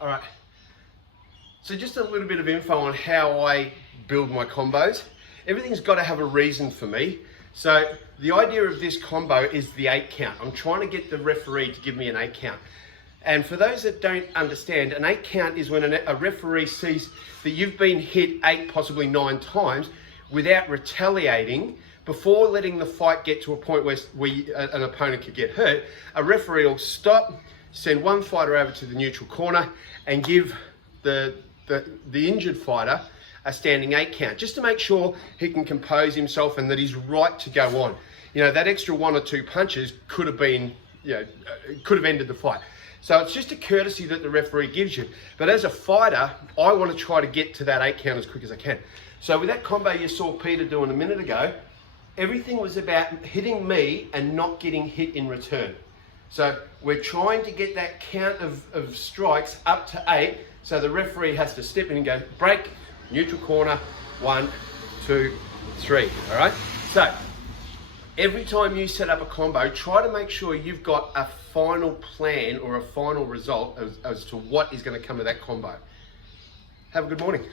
All right. So just a little bit of info on how I build my combos. Everything's got to have a reason for me. So the idea of this combo is the 8 count. I'm trying to get the referee to give me an 8 count. And for those that don't understand, an 8 count is when a referee sees that you've been hit 8, possibly 9 times without retaliating. Before letting the fight get to a point where an opponent could get hurt, a referee will stop, send one fighter over to the neutral corner and give the injured fighter a standing 8 count, just to make sure he can compose himself and that he's right to go on. You know, that extra 1 or 2 punches could have been, could have ended the fight. So it's just a courtesy that the referee gives you. But as a fighter, I want to try to get to that 8 count as quick as I can. So with that combo you saw Peter doing a minute ago, everything was about hitting me and not getting hit in return. So we're trying to get that count of strikes up to 8, so the referee has to step in and go, break, neutral corner, 1, 2, 3, all right? So every time you set up a combo, try to make sure you've got a final plan or a final result as to what is going to come of that combo. Have a good morning.